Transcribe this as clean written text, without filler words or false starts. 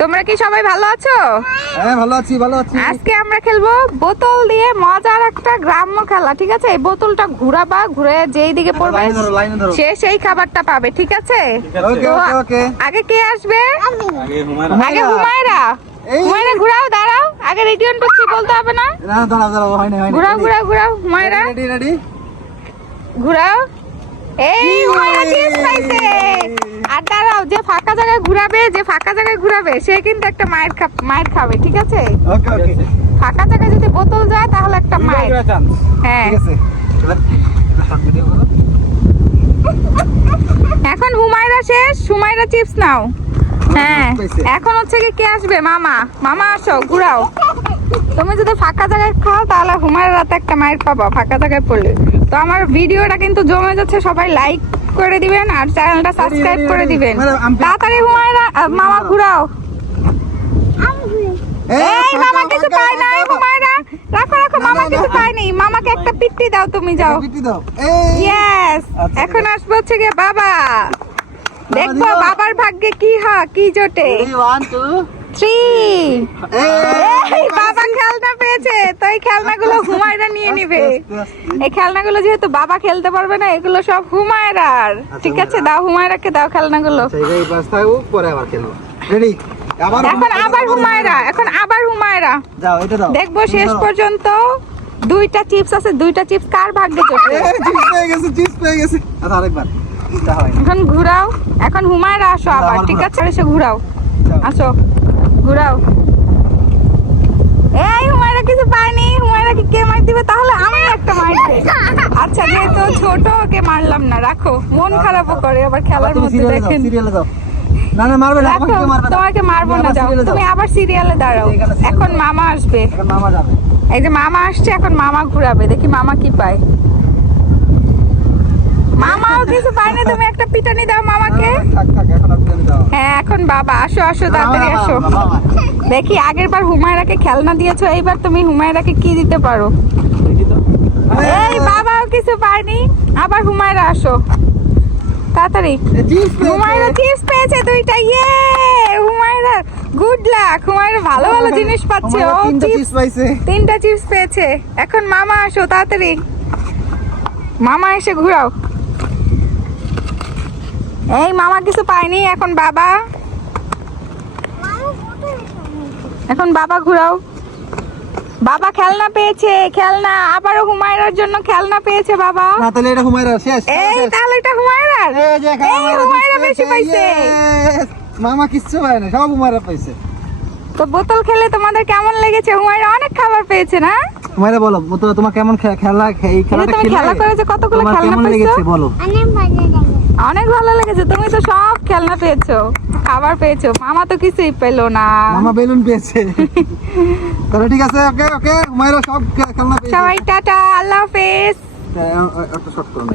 তোমরা কি সবাই ভালো আছো? হ্যাঁ ভালো আছি ভালো আছি। আজকে আমরা খেলবো বোতল দিয়ে মজার একটা গ্রাম্য খেলা, ঠিক আছে? এই বোতলটা ঘুরাবা, ঘুরে যেই দিকে পড়বে সে সেই খাবারটা পাবে, ঠিক আছে? ওকে ওকে ওকে। আগে কে আসবে? আগে হুমায়রা। হুমায়রা। হুমায়রা ঘুরাও, দাঁড়াও, আগে রিটার্ন করছি বলতে হবে না? না দাঁড়াও দাঁড়াও, হয় না হয় না। ঘুরাও ঘুরাও ঘুরাও হুমায়রা, রেডি রেডি। ঘুরাও। এই হুমায়রা চিপস পাইছে। আর দাঁড়াও, যে ফাঁকা জায়গায় ঘুরাবে সে কিন্তু একটা মায়ের খাবে, ঠিক আছে? ওকে ওকে। ফাঁকা জায়গায় যদি বোতল যায় তাহলে একটা মায়ের। হ্যাঁ, ঠিক আছে। এবার শর্ট ভিডিও করো। এখন হুমায়রা শেষ, হুমায়রা চিপস নাও। হ্যাঁ, এখন হচ্ছে কি কে আসবে? মামা। মামা আসো, ঘুরাও। তুমি যদি ফাঁকা জায়গায় খাও তাহলে হুমায়রা রাতে একটা মায়ের পাবা ফাঁকা জায়গায় পড়লে। তো আমার ভিডিওটা কিন্তু জমে যাচ্ছে, সবাই লাইক করে দিবেন আর চ্যানেলটা সাবস্ক্রাইব করে দিবেন। তাড়াতাড়ি হুমায়রা, মামা ঘুরাও। এই মামা কিছু পায় নাই, হুমায়রা রাখো রাখো, মামা কিছু পায়নি। মামাকে একটা পিট্টি দাও, তুমি যাও। পিটি দাও। এই ইয়েস, এখন আসবে হচ্ছে গিয়ে বাবা। দেখবো বাবার ভাগ্যে কি হয়, কি জোটে। 1 2 3। এই এই বাবা খেলনা পেয়েছে, তো এই খেলনাগুলো হুমায়রা নিয়ে নিবে। এই খেলনাগুলো যেহেতু বাবা খেলতে পারবে না, এগুলো সব হুমায়রার, ঠিক আছে? দাও, হুমায়রাকে দাও খেলনাগুলো। এই পাঁচটাও পরে আবার খেলবো। রেডি? এখন আবার হুমায়রা, এখন আবার হুমায়রা। যাও এটা দাও। দেখবো শেষ পর্যন্ত দুইটা চিপস আছে, দুইটা চিপস কার ভাগ্যে জোটে। চিপস পেয়ে গেছে। আচ্ছা আরেকবার। এটা হয়। এখন ঘুরাও, এখন হুমায়রা আসো আবার, ঠিক আছে? এসে ঘুরাও, আসো ঘুরাও। এই হুমায়রা কিছু পায়নি, হুমায়রাকে কে মার দিবে? তাহলে আমি একটা মারবে। আচ্ছা, যেহেতু ছোট ওকে মারলাম না, রাখো। মন খারাপও করে আবার খেলার মধ্যে, দেখেন। সিরিয়ালে দাও। না না মারবে না, রাখো, আমাকে মারবে না। তোমাকে মারবো না, যাও তুমি আবার সিরিয়ালে দাঁড়াও। এখন মামা আসবে, এখন মামা যাবে। এই যে মামা আসছে, এখন মামা ঘুরাবে, দেখি মামা কি পায়। মামাও কিছু পায় না, তুমি একটা পিটানি দাও মামাকে। থাক থাক, এখন আপনি দাও। হ্যাঁ, এখন বাবা আসো আসো, তাড়াতাড়ি আসো। দেখি আগের বার হুমায়রাকে খেলনা দিয়েছো, এইবার তুমি হুমায়রাকে কি দিতে পারো। এই বাবাও কিছু পায়নি, আবার হুমায়রা আসো তাড়াতাড়ি। হুমায়রা চিপস পেয়েছে দুইটা, ইয়ে হুমায়রা, গুড লাক। হুমায়রা ভালো ভালো জিনিস পাচ্ছে, ও চিপস পাইছে। তিনটা চিপস পেয়েছে। এখন মামা আসো তাড়াতাড়ি, মামা এসে ঘুরাও। এই মামা কিছু পায়নি, এখন বাবা, এখন বাবা ঘুরাও। বাবা খেলনা পেয়েছে, খেলনা আবারও হুমায়রার জন্য খেলনা পেয়েছে বাবা। না তাহলে এটা হুমায়রা শেষ। এই তাহলে এটা হুমায়রার। এই যে এই হুমায়রা বেশি পাইছে। Yes! মামা কিচ্ছু পায় না, সব হুমায়রা পাইছে। তো বোতল খেলে তোমাদের কেমন লেগেছে? হুমায়রা অনেক খাবার পেয়েছে না? হুমায়রা বলো, তোমার কেমন খেলা, এই খেলাটা তুমি খেলে খেলা করেছো, কতগুলো তোমার খেলনা কেমন পেয়েছো? লেগেছে বলো। অনেক ভালো লেগেছে, তুমি তো সব খেলনা পেয়েছো, খাবার পেয়েছো। মামা তো কিছুই পেলো না। মামা বেলুন পেয়েছে। তাহলে ঠিক আছে, ওকে ওকে, হুমায়রা সব খেলনা পেয়েছে। সবাই টাটা, আল্লাহ হাফেজ। একটা শর্ট করো না।